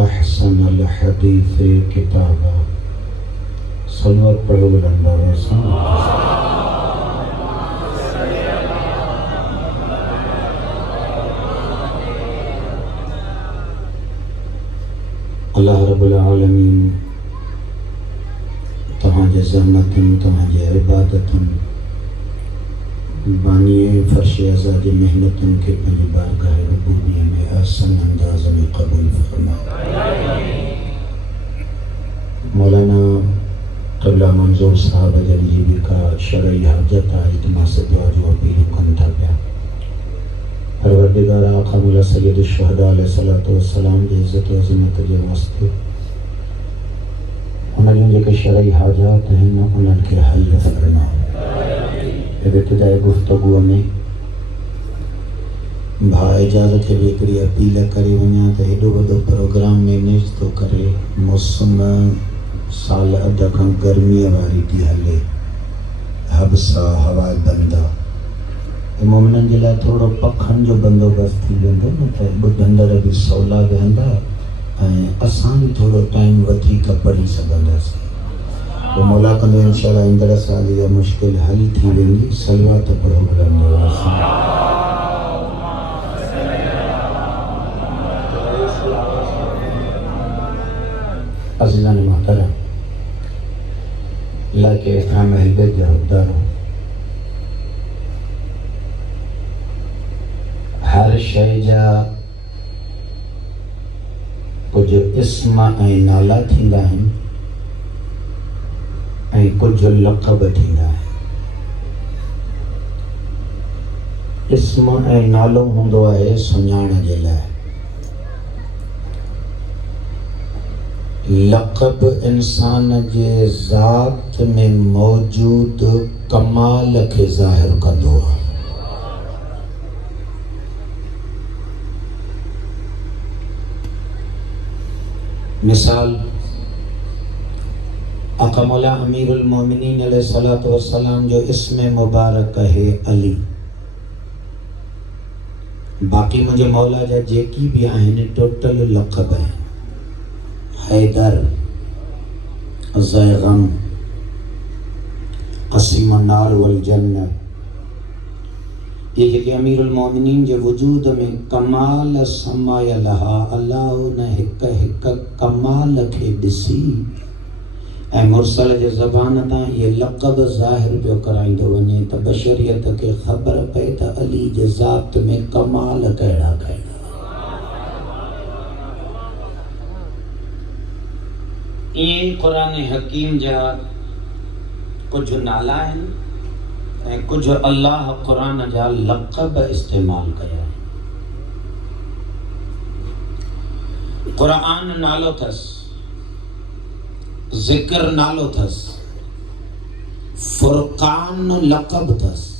احسن الحدیث کتابا صلوات پڑھو بلند آواز سے۔ اللہ رب العالمین تہاں جے زحمتن تہاں جے عبادتن بانی فرش ازا جے محنتن کے پنج بارگاہ ربوبیہ میں احسن انداز میں قبول فرما۔ مولانا قبلہ منظور صاحب جلیبی کا شرعی حاجت اجتماع سے دعا جو اپیل کن تھا پیا۔ پروردگار آقا مولا سید الشہداء علیہ السلام جی عزت و عظمت جے واسطے انہوں نے کے شرعی حاجات ہیں انہوں کے حل فرما۔ ابتدائی گفتگو میں بھا اجازت کے بیکری اپیل کرے ونیا تو ایڈو بدو پروگرام مینیج تو کرے موسم سال ادھکھاں گرمی واری تھی ہلے حبسہ ہوا بندہ مومنن جے لائے تھوڑو پکھن جو بندوبست تھی ویندو نہ تے بدندر بھی سولا ویندا ऐं असां भी थोड़ो टाइम वधीक पढ़ी सघंदासीं। पोइ मोला कंदो इंशाअल्लाह ईंदड़ साल इहा मुश्किल हल थी वेंदी। सलवात पढ़ो बुलंद आवाज़ सां। अज़ीज़ान मोहतरम इलाके इस्लाम अहल बैत जा हुक्मदारो, हर शइ जा कुछ इस्म ऐं नाला थींदा आहिनि ऐं कुछ लक़ब थींदा आहिनि। इस्म ऐं नालो हूंदो आहे सुञाण जे लाइ, लक़ब इंसान जे ज़ात में मौजूद कमाल खे ज़ाहिर कंदो आहे। मिसाल आका मौला अमीरुल मोमिनीन अलैहिस्सलातु वस्सलाम जो इस्म मुबारक है अली। बाक़ी मुझे मौला जा जेकी भी आहिनि टोटल लक़ब आहिनि। हैदर, ज़ैग़म, असीम अन्नार वल जन्नत, ये जेके अमीरुल मोमिनीन जे वजूद में कमाल समायल हा। अल्लाह उन हिक हिक कमाल खे ॾिसी ऐं मुरसल जे ज़बान तां ये लक़ब ज़ाहिर पियो कराईंदो वञे त बशरियत खे ख़बर पए त अली जे ज़ात में कमाल कहिड़ा कहिड़ा। ईअं क़ुरान हकीम जा कुझु नाला आहिनि ऐं कुझु अल्लाह क़ुरान जा लक़ब इस्तेमाल कया। क़ुरान नालो अथसि, ज़िक्र नालो अथसि, फ़ुरक़ान लक़ब अथसि।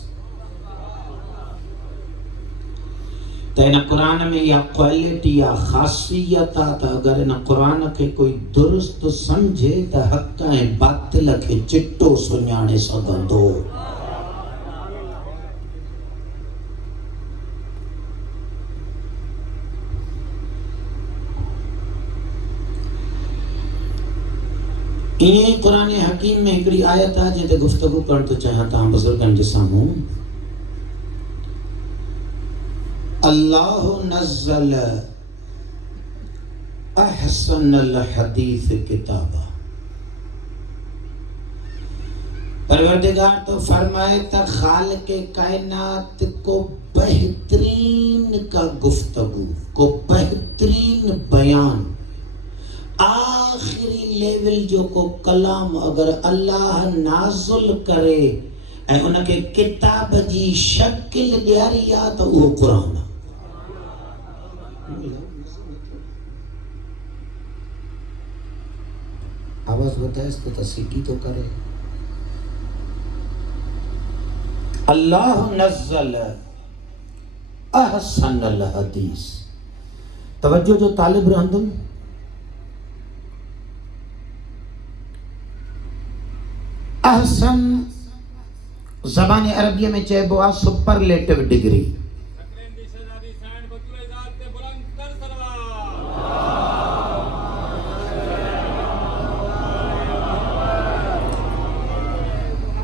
त इन क़ुरान में इहा क्वालिटी या ख़ासियत आहे त अगरि इन क़ुरान खे कोई दुरुस्त सम्झे त हक़ ऐं बातिल खे चिट्टो सुञाणे सघंदो। इन्हीं कुरान हकीम में हिकड़ी आयत है जिते गुफ्तगू करण तो चाहियां तव्हां बुजुर्गनि जे साम्हूं। अल्लाह नज़्ज़ल अहसनल हदीस किताबा। परवरदिगार तो फरमाए त खालिक़े कायनात को बेहतरीन का गुफ्तगू, को बेहतरीन बयान, आखिरी लेवल जो को कलाम अगर अल्लाह नाज़िल करे ऐं उनखे किताब जी शक्ल ॾियारी आहे त उहो क़ुरान आहे। आवाज़ वधाएसि त सीटी तो करे। अल्लाह नज़्ज़ल अहसनल हदीस। तवज्जो जो तालिब रहंदुमि। अहसन ज़बान अरबिया में चइबो आहे सुपरलेटिव डिग्री।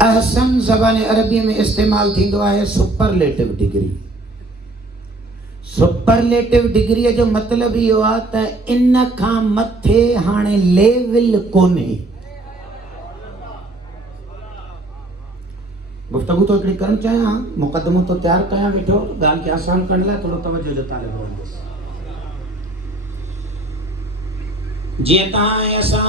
अहसन ज़बान अरबी में इस्तेमाल थींदो आहे सुपरलेटिव डिग्री। सुपरलेटिव डिग्री जो मतलब इहो आहे त इन खां मथे हाणे लेवल कोन्हे। गुफ्तगू तो हिकिड़ी करणु चाहियां, मुक़दमो तो तयारु कयां वेठो, ॻाल्हि खे आसान करण लाइ थोरो तवजो जो तालिब रहंदुसि। जीअं तव्हां ऐं असां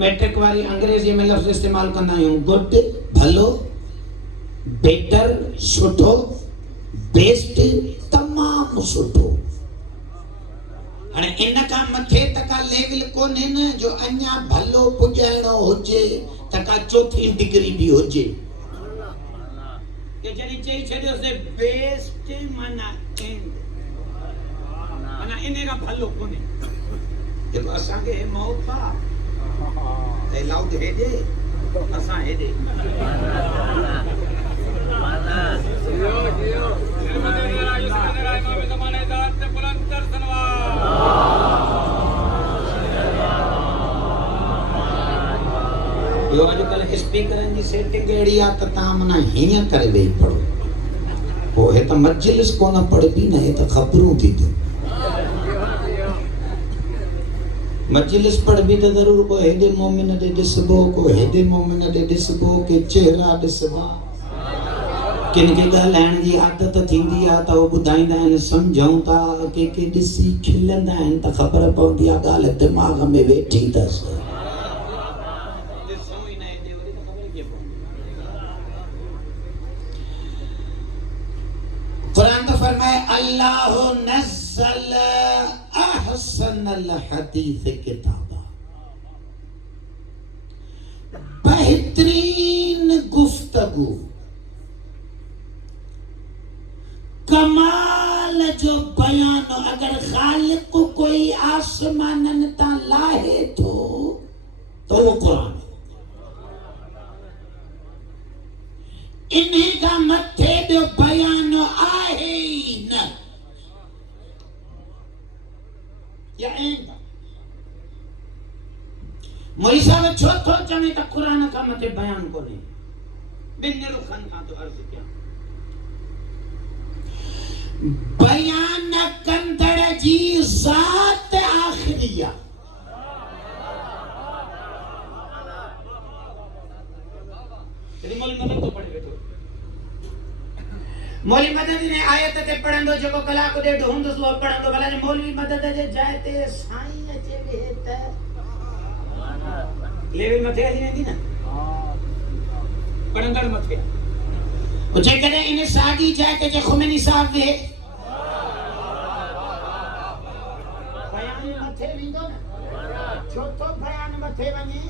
मैट्रिक वारी अंग्रेज़ीअ में लफ़्ज़ इस्तेमाल कंदा आहियूं, गुड भलो, बेटर सुठो, बेस्ट तमामु सुठो। हाणे इन खां मथे त का लेवल कोन्हे न जो अञा भलो पुॼाइणो हुजे त का चौथी डिग्री बि हुजे। जॾहिं चई छॾियोसीं बेस्ट माना एंड, माना इन खां भलो कोन्हे। जेको असांखे मौत आहे त लाउड हेॾे असां हेॾे। अॼुकल्ह स्पीकरनि जी सेटिंग अहिड़ी आहे त तव्हां माना हीअं करे वेही पढ़ो, पोइ हे त मजलिस कोन पढ़बी न, हे त ख़बरूं थींदियूं। मजलिस पढ़बी त ज़रूर को हेॾे मोमिन ॾे ॾिसबो, को हेॾे मोमिन ॾे ॾिसबो, के चेहरा ॾिसबा। किन खे ॻाल्हाइण जी आदत थींदी आहे त उहो ॿुधाईंदा आहिनि सम्झूं था, के ॾिसी खिलंदा आहिनि त ख़बर पवंदी आहे ॻाल्हि दिमाग़ में वेठी अथसि। कुरान तो फरमाए अल्लाह नज़्ज़ल अहसनल हदीस किताबा, बेहतरीन गुफ्तगू, कमाल जो बयान अगर खालिक को कोई आसमानन ता लाहे तो वो कुरान। इन्हीं का मथे जो बयान आहे ही न या एंदा मोई साहब छो थो चवे त कुरान का मथे बयान कोन्हे। बिन रुखन का तो अर्ज किया बयान कंदड़ जी ज़ात आखिरिया। मौलवी मदद ने आयत ते पढ़ंदो जेको कलाक ॾेढ हूंदुसि उहो पढ़ंदो। भला जे मौलवी मदद जे जाइ ते साईं अचे वेहे त लेवल मथे हली वेंदी न, पढ़ंदड़ मथे। जेकॾहिं इन साॻी जाइ ते ख़ुमैनी साहिब वेहे बयान मथे वेंदो न। छो तो बयान मथे वञे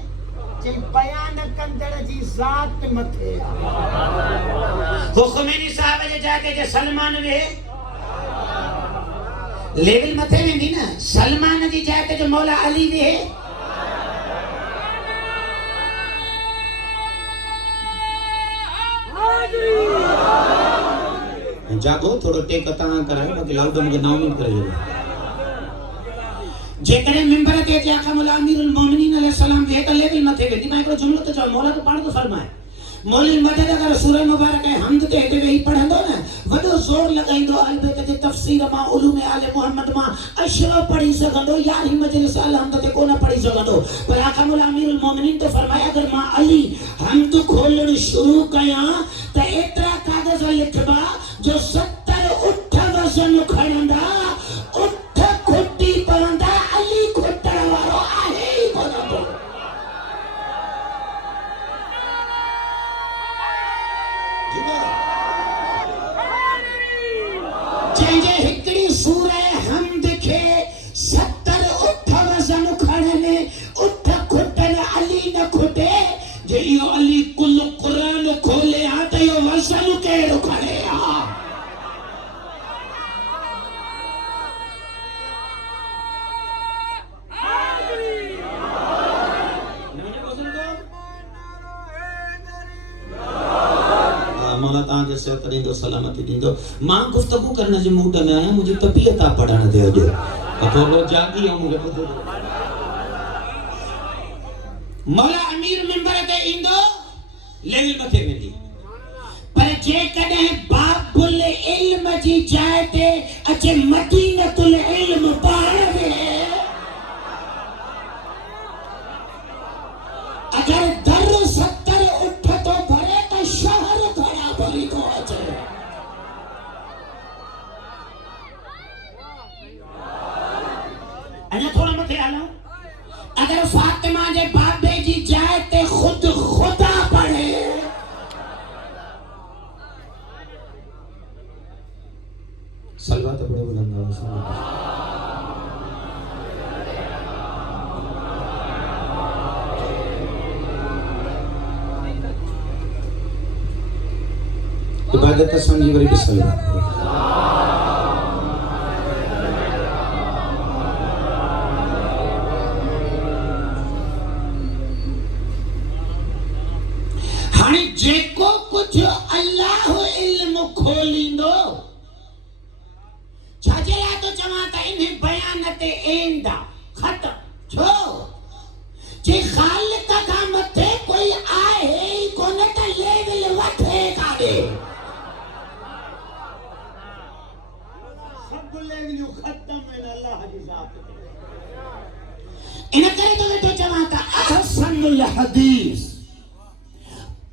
जे बयान कंदड़ जी ज़ात मथे आहे। वो ख़ुमैनी साहिब जे जाइ ते जे सलमान वेहे लेवल मथे वेंदी न। सलमान जी जाइ ते जो मौला अली वेहे जागो थोड़ो टेक तव्हां करायो, बाक़ी लाउड मूंखे ना उमीद करे। जेकॾहिं मिंबर ते अचे आका मौला अमीरुल मोमिनीन अलैहि सलाम वेहे त लेवल मथे वेंदी। मां हिकिड़ो जुमिलो त चवां, मौला तो पाण तो फरमाए मौलवी मदद अगर सूरह मुबारक ऐं हमद ते हिते वेही पढ़ंदो न वॾो ज़ोर लॻाईंदो। अलबत जे तफ़सीर मां उलूम आले मुहम्मद मां अशरो पढ़ी सघंदो, यारहीं मजलिस अल हमद ते कोन पढ़ी सघंदो। पर आका मौला अमीरुल मोमिनीन तो फरमाया अगर मां अली हमद खोलण शुरू कयां त एतिरा कागज़ लिखबा जो 70 उठ वज़न खणंदा, उठ खुटी पवंदा, अली खुटण वारो आहे ई कोन को। जंहिंजे हिकिड़ी सूरह हमद खे 70 उठ वज़न खणनि, उठ खुटनि, अली न खुटे। जे इहो अली कुल क़ुरान खोले हा त इहो वज़न कहिड़ो खणे हा। मौला तव्हांखे सिहत ॾींदो, सलामती ॾींदो। मां गुफ्तगू करण जे मूड में आहियां, मुंहिंजी तबीयत आहे पढ़ण ते अॼु थोरो जागी ऐं मूंखे ॿुधो। مولا امیر منبر تے ایندو لیول مٿے ویندی پر جے کڏهن باب العلم جی جائے تے اچے مدینۃ العلم پاڑ وے اگر در 70 اٹھ تو بھرے تو شہر دھڑا بھری تو اچے انا تھوڑا متھے آنا اگر فاطمہ جے بابے جی جائے تے خود خدا پڑھے صلوات پڑھو بلند آواز سے عبادت سمجھی وری بسلوات ہاں جیکو کچھ اللہ علم کھولیندو چھاجلا تو چماتا انہیں بیانت ایندا ختم چھو جی خالق کا متھے کوئی آئے ہی کونتا لیول وٹھے کاڑے سب لیول ختم ہے اللہ کی ذات انہیں کرے تو بیٹھو چماتا احسن الحدیث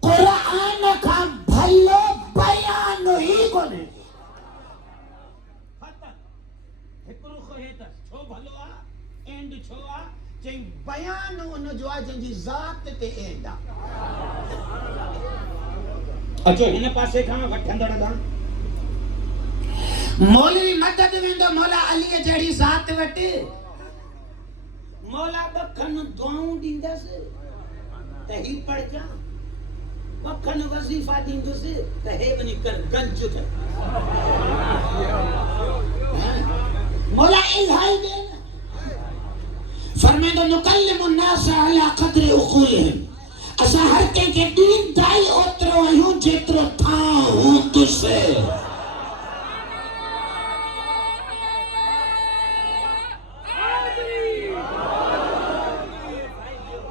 قرآن کا بھلو بیان ہی کونے بیان ان جو جن جی ذات تے ایندا اچھا ہن پاسے کھانا وٹھندڑ دا مولوی مدد ویندو مولا علی جڑی ذات وٹ مولا بکھن دعاؤں دیندس تے ہی پڑھ جا بکھن وظیفہ دیندس تے ہے بنی کر گنج تے مولا الہی دے فرمیندو نکلم الناس علی قدر عقولہم اسا ہر کہیں کے دین دائی اترو ہوں جترو تھا ہوں تسے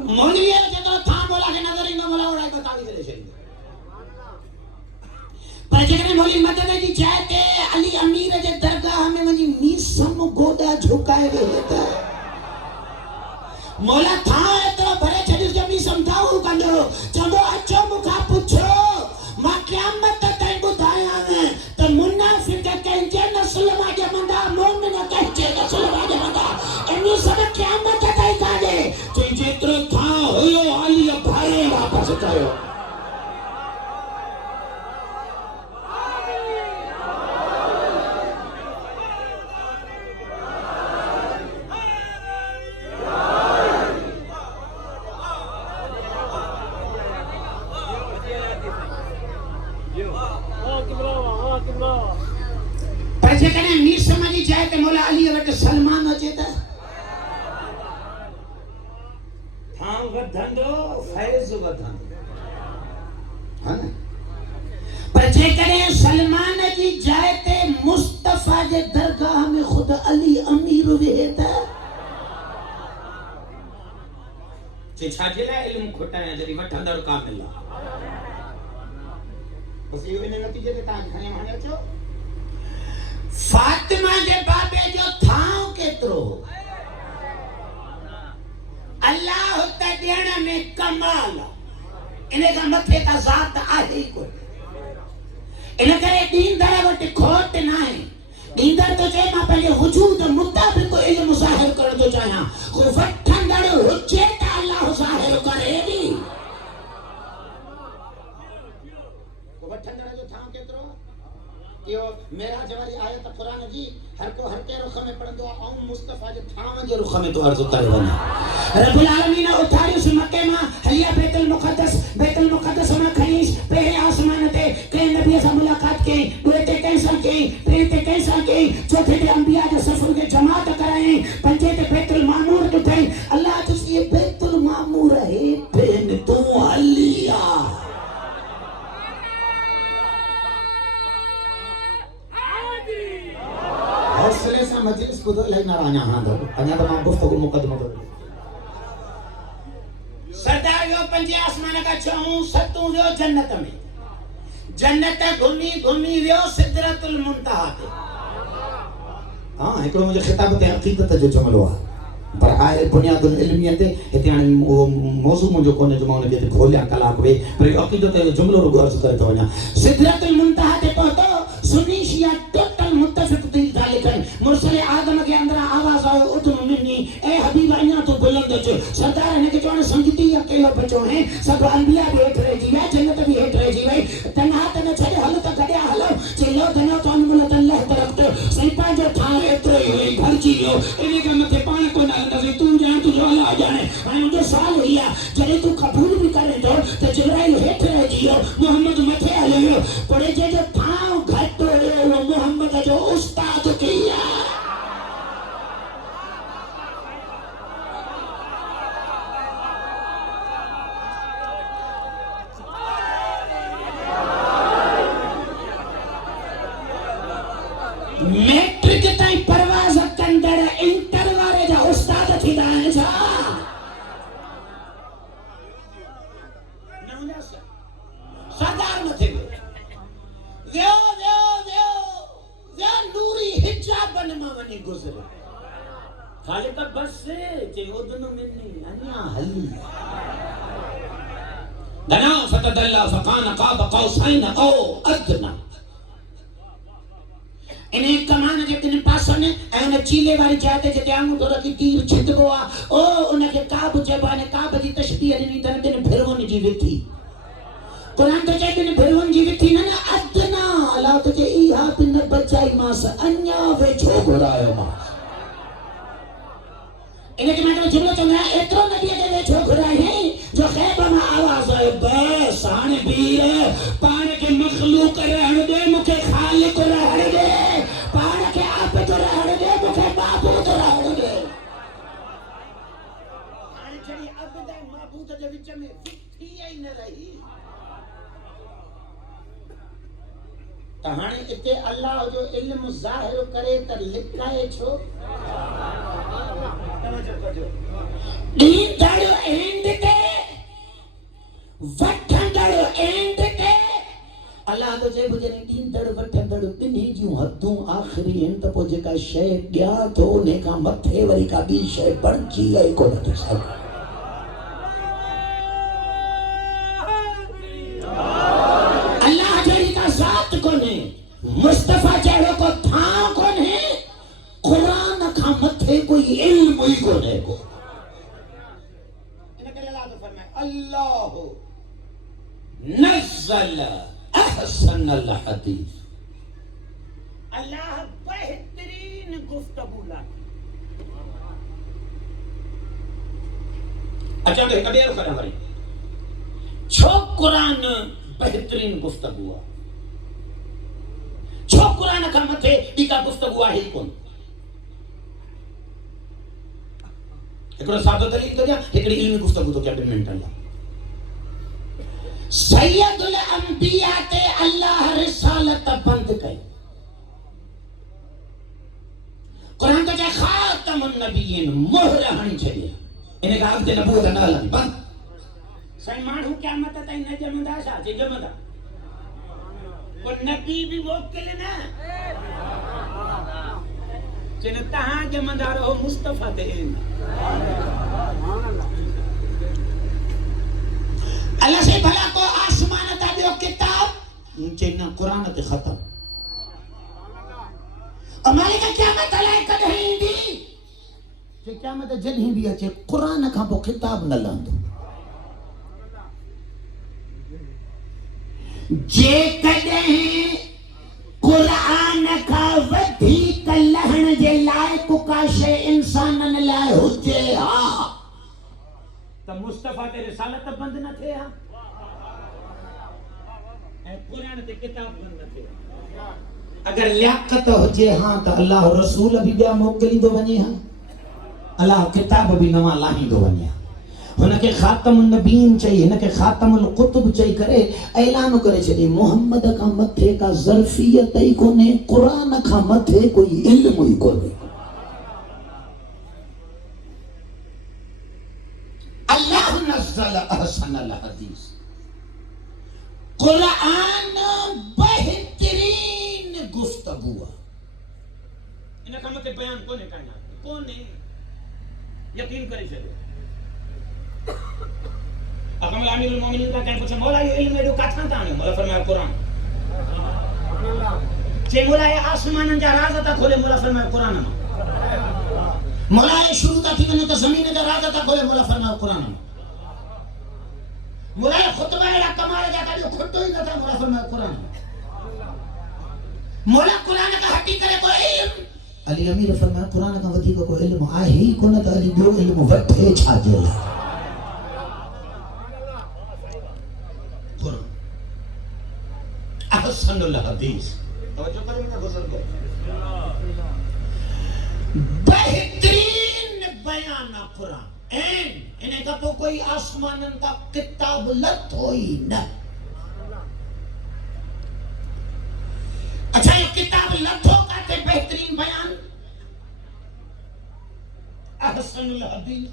مولوی ہے جترو تھا مولا کے نظر ہی نہ مولا اڑائی کو تاوی کرے شاید پر جگرے مولی مدد جی چاہتے علی امیر جے درگاہ میں منی میسم گوڑا جھکائے ہوئے ہوتا ہے مولا تھا اترا بھرے چھڑیس جو بھی سمجھاؤ کنڈو چندو اچھو مکھا پوچھو ماں قیامت تین بدھایا میں تو منافق کہیں نسل واجہ مندہ مومن کہیں نسل واجہ مندہ انہی سب قیامت تین کھاجے چین جتر تھا ہوئے علی بھائے واپس چاہو پیسے کہنے میر سمجھی چاہے کہ مولا علی وقت سلمان ہو چیتا تھاں ودھندو فیض ودھندو پیسے کہنے سلمان جی جائے تے مصطفیٰ جے درگاہ میں خود علی امیر ہوئے تھا چھاٹے لائے علم کھوٹا ہے جری وٹھندر کامل بس یہ بھی نتیجے تے تاں کھانے مانے اچھو فاطمہ کے بابے جو تھاؤں کے ترو اللہ ہوتا دینا میں کمال انہیں کا متھے کا ذات آہی کوئی انہیں کرے دین دارہ وٹی کھوٹ نہ ہے دین دار تو چاہے ماں پہلے وجود مطابق علم ظاہر کر دو چاہاں وٹھن دار حجیت اللہ ظاہر کرے دی وٹھن دار جو تھاؤں کے ترو یہ میرا جوالی آیت قرآن جی ہر کو ہر کے رخ میں پڑھن دو آؤں مصطفیٰ جو تھاون جو رخ میں تو عرض اتاری بنا رب العالمین اتاری اس مکہ ماں حلیہ بیت المقدس میں کھنیش پہلے آسمان تے کئی نبی سے ملاقات کی دوئے تے کیسا کی تیرے تے کیسا کی چوتھے تے انبیاء جو سفر کے جماعت کرائیں پنجے تے بیت المعمور تو تھے اللہ جس یہ بیت المعمور ہے بین تو علیہ حوصلے سے مجلس کو دو لائن رانا ہاں دو انیا تو ماں گفتگو مقدمہ دو سردار ویو پنجے آسمان کا چہوں ستوں ویو جنت میں جنت گھمی گھمی ویو سدرت المنتہا تے ہاں ایکڑو مجھے خطاب تے عقیدت جو جملو ہے پر آئے بنیاد العلمیت ہتے ہاں موضوع مجھو کونے جو میں انہیں کہتے کھولیا کلاک وے پر عقیدت جملو رو غرض کرتا ہوں سدرت المنتہا تے پہتو سنی شیعہ ٹوٹل متفق دل ذالکن مرسل آدم کے اندر آواز آئے اتنو منی اے حبیب آئیاں تو بلند جو سردار ہے کہ جو انہیں سنگیتی اکیلو بچوں ہیں سب انبیاء بھی ہیٹ رہے جی وے جنت بھی ہیٹ رہے جی وے تنہا تنہا چھڑے حلو تک گڑیا حلو چلو دنو تو انمولت اللہ طرف تو سیپا جو تھا اترے ہوئی گھر چیلو انہیں کہ مطے پانے کو نہ نظر تو جائیں تو جو اللہ جانے آئیں جو سال ہوئی ہے جنہیں تو قبول بھی کرے تو جبرائیل ہیٹ رہے جیو محمد متھے آلے ہو پڑے جے جو تھاؤں گھٹ ہوئے وہ محمد جو استاد کیا میٹرک تائیں پرواز کندر انٹر وارے جا استاد تھی دائیں جا سردار نہ تھے ویو نوری حجاب بنما ونی گزرے خالقہ بس سے چاہے ادنو منی انیا حلی دنا فتدلہ فقان قاب قوسین او ادنا انہیں کمان جب انہیں پاسوں نے انہیں چیلے والی جاتے جتے آنگو تو رکی تیر چھت گوا او انہیں کے کعب جبانے کعب جی تشبیہ نہیں تنہ دن بھرون جیوت تھی قرآن تو چاہتے ہیں بھرون جیوت تھی نا ادنا اللہ تو چاہے ای ہاتھ نے بچائی ماس انیا وے چھوک ہو رہا ہے ماس انہیں کہ میں تو جملہ چاہتا ہے اترو نبی دے وے چھوک ہو رہا ہے جو خیبہ میں آواز آئے بس آنے بیر پانے کے مخلوق رہن دے مکے خالق رہن دے پانے کے آپ تو رہن دے مکے معبود رہن دے آنے چلی عبد معبود جو وچ میں تھی ہی نہ رہی تہانے اتے اللہ جو علم ظاہر کرے تر لکھائے چھو دین داڑو اینڈ تے وٹھن داڑو اینڈ تے اللہ تو جے بجنے دین داڑو وٹھن داڑو تنہی جیوں حدوں آخری انت پو جکا شے گیا تو نیکا متھے وری کا بھی شے بڑھ جی گئی کو نہ سکتا اللہ جاری کا ذات کون ہے مصطفیٰ چہروں کو تھا کون ہے قرآن کا متھے کوئی علم ہی کون ہے کو انہیں کہ اللہ تو فرمائے اللہ نزل احسن الحدیث اللہ بہترین گفتگو لاتا اچھا کہ کبھی ایرو کرنا بھائی چھو قرآن بہترین گفتگو چھو قرآن کا متھے ایکا گفتگو آہی کون ایکڑا سادہ دلیل تو کیا ایکڑی علمی گفتگو تو کیا بن اللہ سید الانبیاء تے اللہ رسالت بند کئی قرآن کا جائے خاتم النبیین مہر ہنی چھڑیا انہیں کہا عبد نبوت نالا بند سائن مانہو کیا مطا تائی نجم دا شاہ چے جمع دا وہ نبی بھی موکل نا چنہ تہاں جمع دا رہو مصطفیٰ تے اللہ سے بھلا کو آسمان تا دیو کتاب چنہ قرآن تے ختم اور مالکہ قیامت علیہ کدھیں دی کہ قیامت جنہیں بھی اچھے قرآن کا وہ کتاب نہ لاندو جے کدہیں قرآن کا ودھیک لہن جے لائق کا شے انسانن لائے ہوتے ہاں تو مصطفیٰ تے رسالت بند نہ تھے ہاں قرآن تے کتاب بند نہ تھے اگر لیاقت ہو جے ہاں تو اللہ رسول بھی بیا موکلی دو بنی ہاں اللہ کتاب بھی نواں لاہی دو بنی ہاں انہیں کہ خاتم النبیین چاہیے انہیں کہ خاتم القطب چاہیے کرے اعلان کرے چاہیے محمد کا متھے کا ظرفیت ہی کونے قرآن کا متھے کوئی علم ہی کونے اللہ نزل نزل احسن الحدیث. قرآن بہترین گفتگو ان کا مت بیان کونے کرنا کونے یقین کرے چلو. اکمل امیر المومنین کا کہنا پوچھا مولا یہ علم جو کتھاں تھا مولا فرمایا قرآن. چے مولا یہ آسمان جا راز تھا کھولے مولا فرمایا قرآن. مولا یہ شروع تھا تھی تو زمین جا راز تھا کھولے مولا فرمایا قرآن. مولا یہ خطبہ یا کمال جاتا جو کھٹو ہی تھا مولا فرمایا قرآن. مولا قرآن کا حقیقت کو علم علی امیر فرمایا قرآن کا ودی کو علم آئے ہی کو نہ علی جو علم وٹھے چھاجے. قرآن احسن الحدیث توجہ کریں گے بزرگوں بہترین بیان قرآن. انہیں کا تو کوئی آسمانن کا کتاب لت ہوئی نہ. اچھا یہ کتاب لت ہو کا تے بہترین بیان احسن الحدیث.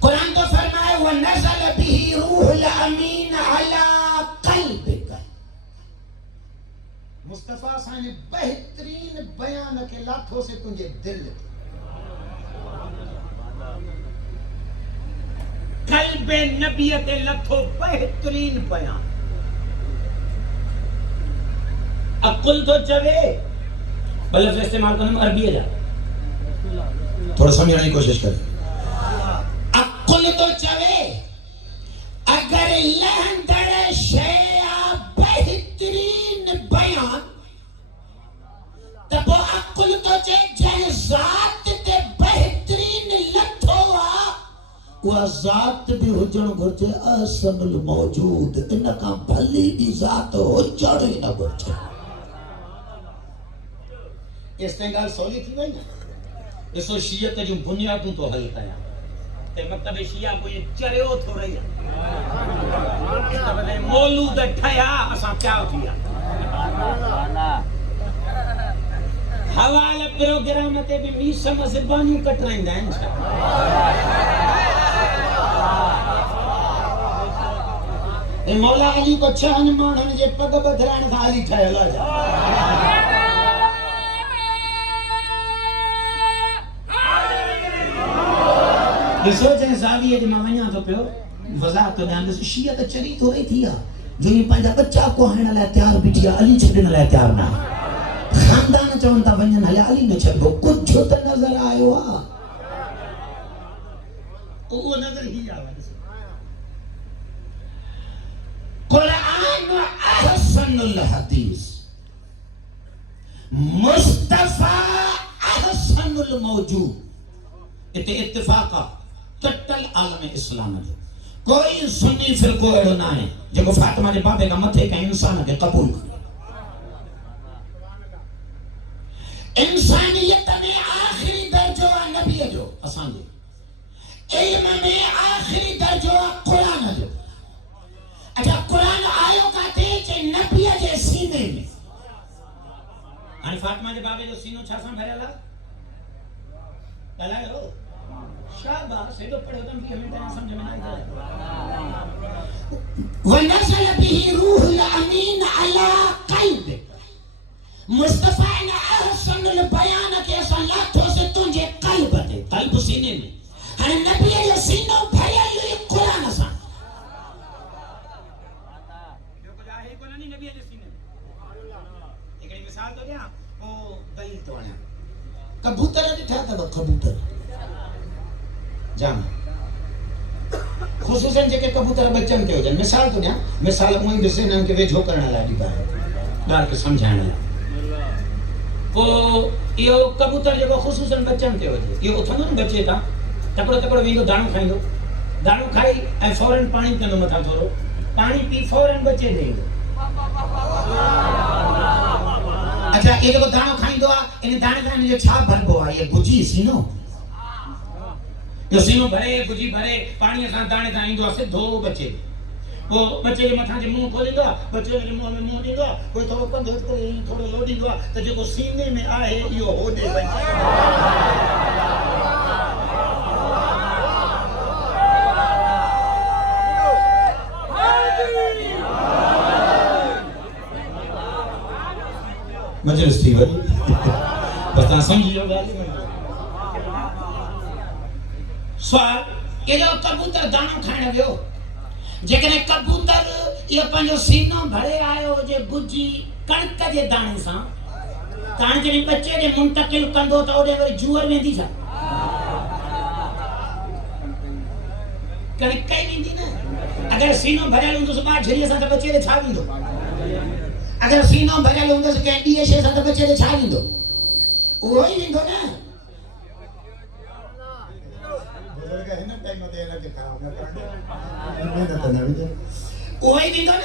قرآن تو فرمائے وَنَزَلَ بِهِ رُوحُ الْأَمِينَ عَلَىٰ قَلْبِكَ. مصطفیٰ صاحب نے بہترین بیان کے لاتھوں سے تجھے دل قلب نبیت لاتھوں بہترین بیان. اقل تو چوے بلفظ استعمال کرنے میں عربی ہے جا تھوڑا سمجھنے کی کوشش کریں. اقل تو چوے اگر لہندر شیعہ بہترین بیان تب وہ اقل تو چے جہ ذات تے بہترین لتھوا وہ ذات بھی ہوجن گھرچے احسن الموجود انکا بھلی بھی ذات ہوجن ہی نہ گھرچے. اس تنگال سولی تھی بھائی نا اسو شیعت جو بنیادوں تو حل کیا تے مکتب شیعہ کو یہ چرے ہو تھو رہی ہے مولود ٹھیا اساں کیا تھیا حوالہ پروگرام تے بھی میسم زبانیوں کٹ رہی ہیں انشاءاللہ. مولا علی کو چہن مانن جے پگ بدران تھا علی ٹھیا لا جا. یہ سوچیں زاویہ جی میں ویاں تو پیو وضاحت تو بیان دے شیعہ تو چری تو رہی تھی جو یہ پانجا بچہ کو ہن لے تیار بیٹھیا علی چھڈن لے تیار نہ خاندان چون تا ونجن ہلیا علی نے چھڈو کچھ تے نظر آیو آ وہ نظر ہی آوا. قرآن احسن الحدیث مصطفیٰ احسن الموجود. اتنے اتفاقہ ٹٹل عالم اسلام جو کوئی سنی فرقو ایڑو نہ ہے جو فاطمہ دے بابے کا متھے کا انسان کے قبول کرے. انسانیت میں آخری درجہ نبی جو آسان جو علم میں آخری درجہ قرآن جو. اچھا قرآن آیو کا تیچے نبی جے سینے میں آنی فاطمہ دے بابے جو سینوں چھاساں بھرے اللہ کہلائے ہو شاباش ہے تو پڑھو تم کی ہمیں تنہا سمجھ میں نہیں جائے. وَنَزَلَ بِهِ رُوحُ الْأَمِينَ عَلَىٰ قَلْبِكَ. مصطفیٰ نے احسن البیان کے ایسا لاتھوں سے تنجھے قلب دے قلب سینے میں ہر نبی جو سینوں بھریا یہ قرآن سان جو کچھ آہی کو نہیں نبی جو سینے میں. ایک مثال تو دیا وہ دلیل تو آنے کبوتر نہیں تھا تھا کبوتر جام خصوصاً جے کہ کبوتر بچن کے ہو جائیں مثال تو دیا مثال موئی بسے نام کے ویجھو کرنا لائے دیتا ہے ڈال کے سمجھانا لائے. وہ یہ کبوتر جو خصوصاً بچن کے ہو جائے یہ اتھنو بچے تھا تکڑو تکڑو ویندو دانو کھائیں دو دانو کھائی اے فوراں پانی پیندو متھا تھورو پانی پی فوراں بچے دیں دو. اچھا یہ جو دانو کھائیں دو انہیں دانے دانے جو چھاپ بھر بو آئی ہے گجی سینو جو سینو بھرے گجی بھرے پانی اساں دانے دانے دو اسے دو بچے وہ بچے کے متھاں جو منہ کھولے دو بچے کے منہ میں منہ دی دو کوئی تھوڑا پند ہٹ کرے تھوڑا لوڈی دو تو جو سینے میں آئے یہ ہو دے بھائی मजलिस थी वई पता समझियो ॻाल्हि सवाल केॾो कबूतर दाणो खाइण वियो जेकॾहिं कबूतर इहो पंहिंजो सीनो भरे आयो हुजे भुजी कणिक जे दाणे सां त हाणे जॾहिं ॿचे ॾे मुंतकिल कंदो त ओॾे वरी जूअर वेंदी छा कणिक ई वेंदी न अगरि सीनो भरियल हूंदुसि ॿाझड़ीअ सां त ॿचे ॾे छा वेंदो अगरि सीनो भरियल हूंदुसि कंहिं ॿिए शइ सां त ॿचे ॾे छा वेंदो उहो ई वेंदो न उहो ई वेंदो न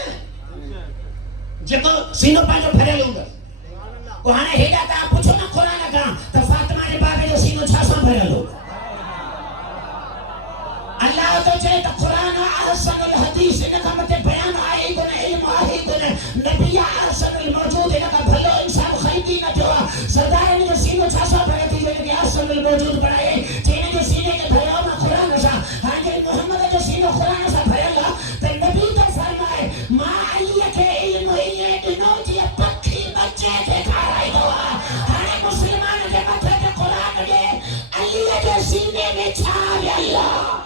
जेको सीनो पंहिंजो भरियल हूंदो पोइ हाणे हेॾा तव्हां पुछो न क़ुर खां त फातिमा जे बाबे जो सीनो छा सां भरियल हो अल्लाह तो चए त क़ुर अहसनुल हदीस इन खां मथे बयान आहे कोन इल्म आहे कोन नबी अहसनुल मौजूद इन खां भलो इंसान ख़ैदी न थियो आहे सरदार इन जो सीनो छा सां भरियल थी वञे कि अहसनुल मौजूद बणाए इन जो सीने खे भरियो न क़ुर सां हाणे मोहम्मद जो सीनो क़ुर सां भरियल आहे त नबी त फरमाए मां अलीअ खे इल्म ईअं ॾिनो जीअं पखी बचे खे खाराईंदो आहे हाणे मुस्लमान जे मथे ते क़ुर ॾे अलीअ जे सीने में छा वियल आहे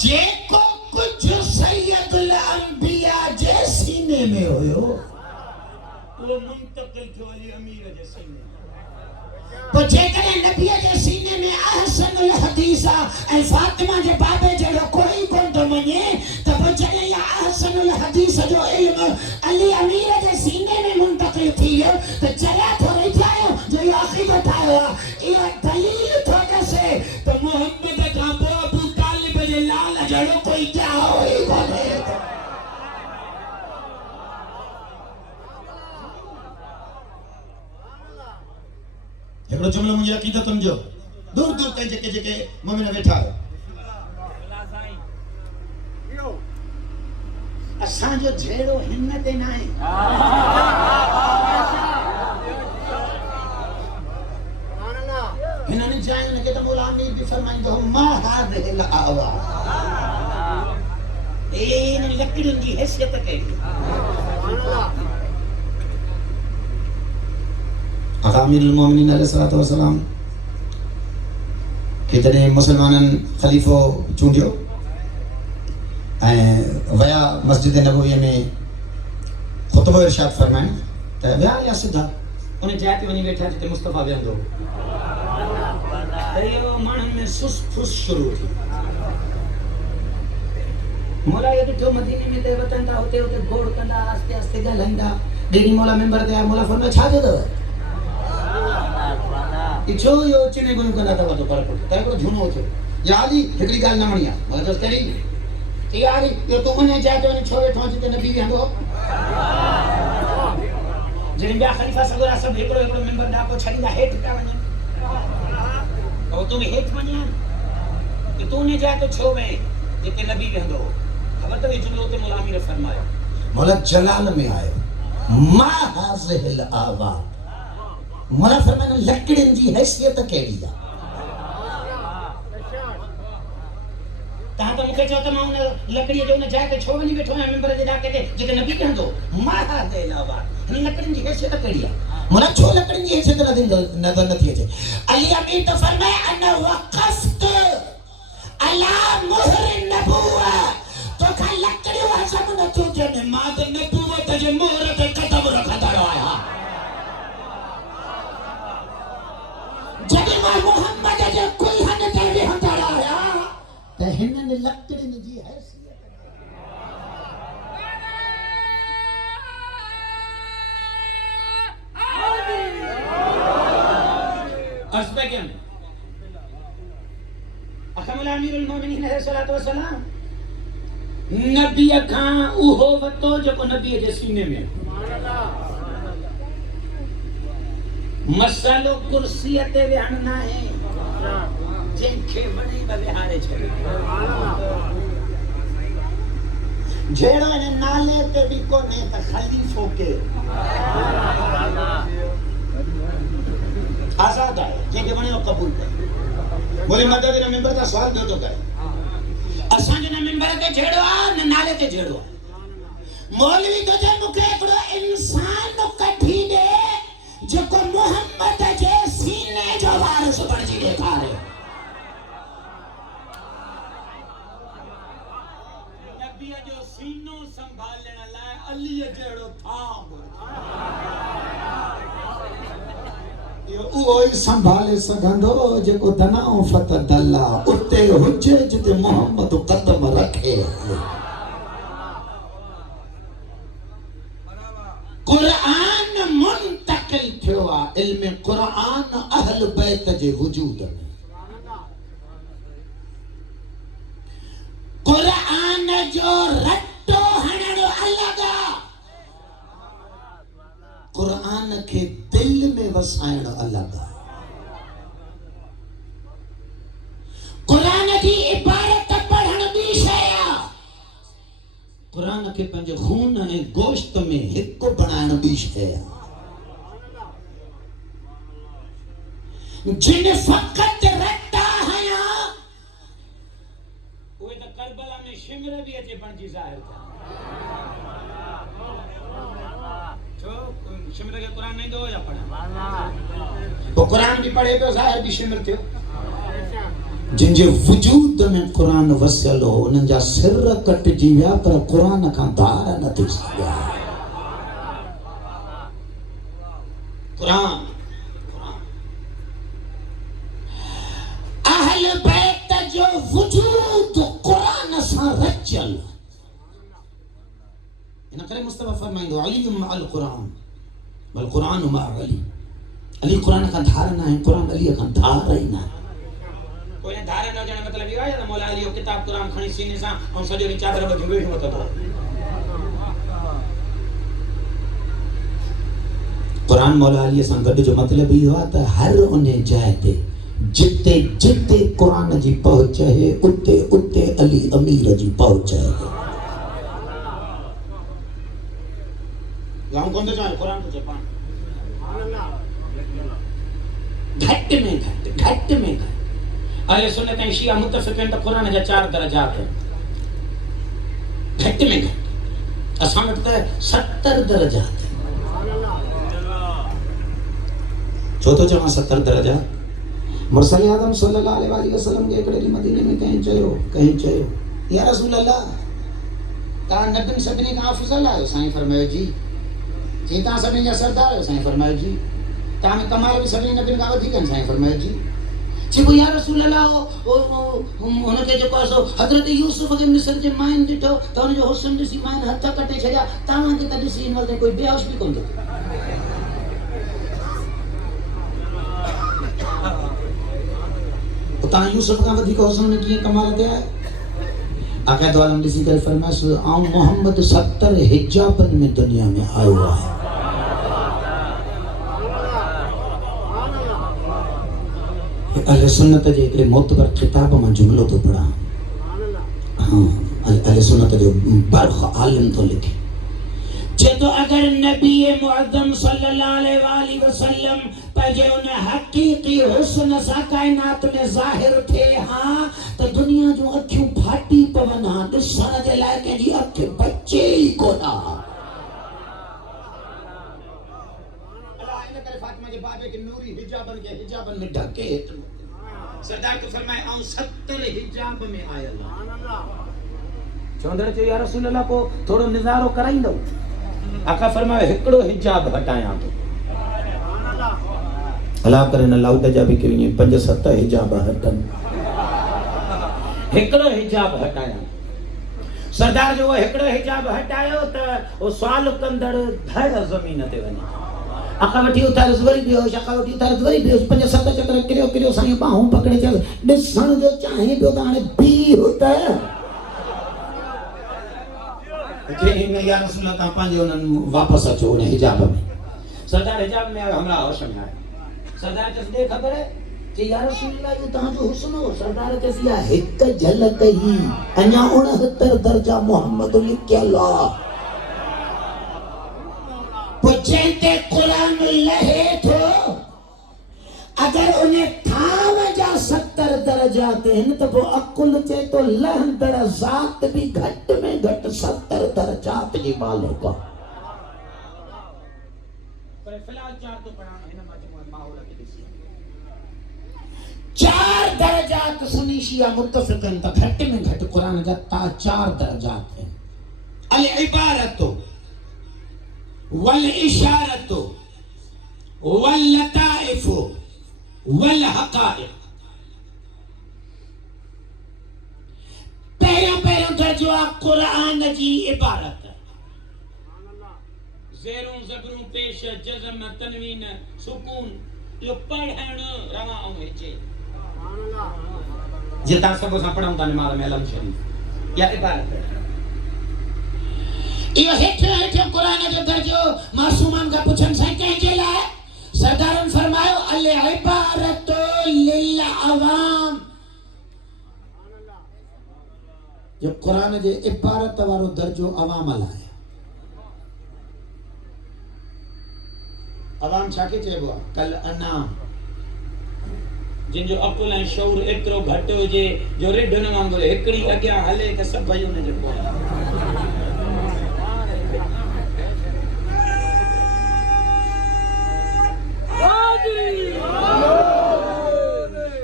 जेको कुछ सैयदुल अंबिया जे सीने में हुयो वो मुंतकिल थियो अली अमीर जे सीने तो जेकॾहिं नबीअ जे सीने में अहसनुल हदीस ऐं फातिमा जे बाबे जहिड़ो कोई कोन थो मञे त पोइ जॾहिं इहा अहसनुल हदीस जो इल्म अली अमीर जे सीने में मुंतकिल थी वियो त चरिया थोरी थिया आहियो जो इहो अक़ीदो ठाहियो आहे इहा दलील थो ॾसे त मोहम्मद खां पोइ अबू तालिब जे लाल जहिड़ो कोई ॼाओ ई कोन्हे हिकिड़ो जुमिलो मुंहिंजी अक़ीदतुनि जो दूर दूर ताईं जेके जेके मोमिन वेठा आहियो असांजो जहिड़ो हिन ते न आहे हिननि जायुनि खे त मौला अमीर बि फरमाईंदो मा हाज़िहिल आवा इन लकड़ियुनि जी हैसियत कहिड़ी आका अमीरुल मोमिनीन अलैहिस्सलातु वस्सलाम के जॾहिं मुसलमाननि ख़लीफ़ो चूंडियो ऐं विया मस्जिद नबवी में ख़ुतबो इरशाद फरमाइण त विया या सिधा उन जाइ ते वञी वेठा जिते मुस्तफ़ा वेहंदो त इहो माण्हुनि में फुस फुस शुरू थी मौला इहो ॾिठो मदीने में त वतन था हुते हुते घोड़ कंदा आस्ते आस्ते ॻाल्हाईंदा ॾेॾी मौला मेंबर ते आया मौला फरमायो छा थियो अथव छो इहो चिने गुणियूं कंदा अथव तो पर त हिकिड़ो झूनो थियो या अली हिकिड़ी ॻाल्हि न वणी आहे मौला चयोसि कहिड़ी यार इहो तूं उन जाइ ते वञी छो वेठो आहे जिते नबी वेहंदो जॾहिं ॿिया ख़लीफ़ा सॻोरा सभु हिकिड़ो हिकिड़ो मेंबर ॾाको छॾींदा हेठि पिया वञनि त तूं बि हेठि वञे त तूं उन जाइ ते छो वएं जिते नबी वेहंदो ख़बर अथव इहो जुमिलो उते मौला अमीर फरमायो मौला जलाल में आयो मा हाज़िहिल आवा मौला फरमाइनि लकड़ियुनि जी हैसियत कहिड़ी आहे तव्हां त मूंखे चओ त मां उन लकड़ीअ जो उन जाइ ते छो वञी वेठो आहियां मेंबर जे ॾाके ते जिते नबी वेहंदो मा हाज़िहिल आवा हिन लकड़ियुनि जी हैसियत कहिड़ी आहे मौला छो लकड़ियुनि जी हैसियत नज़र नथी अचे अली अमीर त फरमाए अन वक़फ़्तु अला मुहर नबुवा तो खां लकड़ियूं हज़म नथियूं थियनि मां त नबूवत जे मोहर ते क़दम रखंदड़ आहियां जॾहिं मां मुहम्मद जे कुल्हनि ते वेहंदड़ आहियां त हिननि लकड़ियुनि जी हैसियत अर्ज़ पे कयूं अखमुल अमीरुल मोमिनीन अलैहिस्सलातु वस्सलाम नबी खां उहो वतो जेको नबी जे सीने में मसलो कुर्सीअ ते विहण न आहे जंहिंखे वणे विहारे छॾे जहिड़ो हिन नाले ते बि कोन्हे त ख़लीफ़ो केरु आज़ाद आहे जंहिंखे वणे क़बूल करे बोले मदद न मिंबर का सवाल दो तो करे असांजो न मिंबर ते जहिड़ो आहे न नाले ते जहिड़ो आहे मौलवी तो जे मूंखे हिकिड़ो इंसान कढी ॾे जेको मोहम्मद जे सीने जो वारिस बणिजी ॾेखारे नबीअ जो सीनो संभालण लाइ अलीअ जहिड़ो थांब उहो ई संभाले सघंदो जेको दनाओ फतदल्ला उते हुजे जिते मोहम्मद कदम रखे क़ुरान मुंतकिल थियो आहे इल्म क़ुरान अहल बैत जे वजूद में क़ुरान जो रटो हणणो अलॻि आहे क़ुरान खे दिल में वसाइण अलॻि आहे क़ुरान जी इबारत पढ़ण ॿी शइ आहे क़ुरान खे पंहिंजे खून ऐं गोश्त में हिकु बणाइण ॿी शइ आहे जिन फ़क़त रटा हया उहे त करबला में शिमर बि अचे बणिजी ज़ाहिर थिया शिमर के कुरान नहीं दो या पढ़ा तो कुरान भी पढ़े तो ज़ाहिर भी शिमर थियो जिनजे वजूद में कुरान वसियल हो उन्हनि जा सिर कटिजी विया पर कुरान खां धार न थी सघिया कुरान अहल बैत जो वजूद कुरान सां रचियल इन करे मुस्तफा फरमाईंदो अली अल कुरान बल कुरान मा अली अली कुरान खां धार न आहे कुरान अलीअ खां धार ई न आहे कोई धार न हुजण मतलब इहो आहे त मौला अली जो किताब कुरान खणी सीने सां ऐं सॼो ॾींहुं चादर ॿधी वेठो हूंदो कुरान मौला अलीअ सां गॾु जो मतिलबु इहो आहे त हर उन जाइ ते जिते जिते कुरान जी पहुच आहे उते उते अली अमीर जी पहुच आहे गाँव कौन तो चाहे कुरान तो जापान घट में घट अहले सुन्नत ऐं शिया मुत्तफ़िक़ आहिनि त कुरान जा 4 दर्जात आहिनि घट में घट असां वटि त 70 दर्जात छो तो चवां 70 दर्जात मुरसल आदम सल्लल्लाहु अलैहि वसल्लम के हिकिड़े ॾींहुं मदीने में कंहिं चयो या रसूल अल्लाह तव्हां नबियुनि सभिनी खां अफ़ज़ल आहियो साईं फरमायो जी जी तव्हां सभिनी जा सरदार आहियो साईं फरमायो जी तव्हां में कमाल बि सभिनी नबियुनि खां वधीक आहिनि साईं फरमायो जी चइबो या रसूल अल्लाह हुनखे जेको आहे सो हज़रत यूसुफ खे मिस्र जे माइन ॾिठो त हुनजो हुस्न ॾिसी माइन हथ कटे छॾिया तव्हांखे त ॾिसी हिन वक़्तु कोई बेहोश बि कोन थो तव्हां यूसुफ खां वधीक हुस्न में कीअं कमाल कया आका तो आलम ॾिसी करे फरमाइसि आऊं मोहम्मद 70 हिजाबनि में दुनिया में आयो आहे अहले सुन्नत जे हिकिड़े मोतबर किताब मां जुमिलो थो पढ़ां हाँ अहले सुन्नत जो बरख आलिम थो लिखे चए तो अगर नबी मुअज़्ज़म सल्लल्लाहु अलैहि वसल्लम पंहिंजे उन हक़ीक़ी हुस्न सां काइनात में ज़ाहिर थिए हा त दुनिया जूं अखियूं फाटी पवन हा ॾिसण जे लाइ कंहिंजी अखि बचे ई कोन हा हिजाबन में ढके सरदार तो फरमाए आऊं 70 हिजाब में आयल चौंदड़ चयो या रसूल अल्लाह को थोड़ो नज़ारो कराईंदो आका फरमाए हिकिड़ो हिजाब हटायां तो अल्लाह करे न लाउड जा भी कई 5-7 हिजाब हटन हिकिड़ो हिजाब हटाया सरदार जो हिकिड़ो हिजाब हटायो त वो सुवाल कंदड़ धड़ ज़मीन ते वञे अका वठी उतारिस वरी बेहोश अका वठी उतारिस वरी बेहोश 5-7 चक्कर किरियो किरियो साईं बाहूं पकड़े चल ॾिसण जो चाहे पियो त हाणे बीह त या रसूल अल्लाह तव्हां पंहिंजे उन्हनि वापसि अचो उन हिजाब में सरदार हिजाब में हमरा होश में आए सरदार चस दे खबर है कि या रसूल अल्लाह जो तव्हांजो हुस्न हो सरदार चस या हिक झलक ही अञा 69 दर्जा मोहम्मद लिखियल आहे पुछे कुरान लहे थो अगर उन्हें थाव जा 70 दर्जात हैं तो वो अकुल चे तो लहंदड़ ज़ात भी घट में घट 70 दर्जात जी मालिक पर फिलहाल 4 तो पढ़ाना है ना माहौल के दिसी 4 दर्जात सुन्नी शिया मुत्तफिकन तो घट में घट कुरान जा 4 दर्जात हैं अल इबारतो वल इशारतो वल लताइफो वल हकाइक पहिरियों दर्जो आहे क़ुरान जी इबारत ज़ेरूं ज़बरूं पेश जज़म तनवीन सुकून इहो पढ़ण रवा ऐं हिचे जीअं तव्हां सभु सां पढ़ूं था निमाज़ में अलम शरीफ़ या इबारत इहो हेठियों क़ुरान जो दर्जो मासूमनि खां पुछनि साईं कंहिंजे लाइ सरदारन फरमायो अल इबारत लिल अवाम जो कुरान जे इबारत वारो दर्जो अवाम लाइ अवाम छा के चइबो आहे कल अनाम जिन जो अकुल ऐं शऊर एतिरो घटि हुजे जो रिढ न वांगुरु हिकिड़ी अॻियां हले त सभई हुन जे पोयां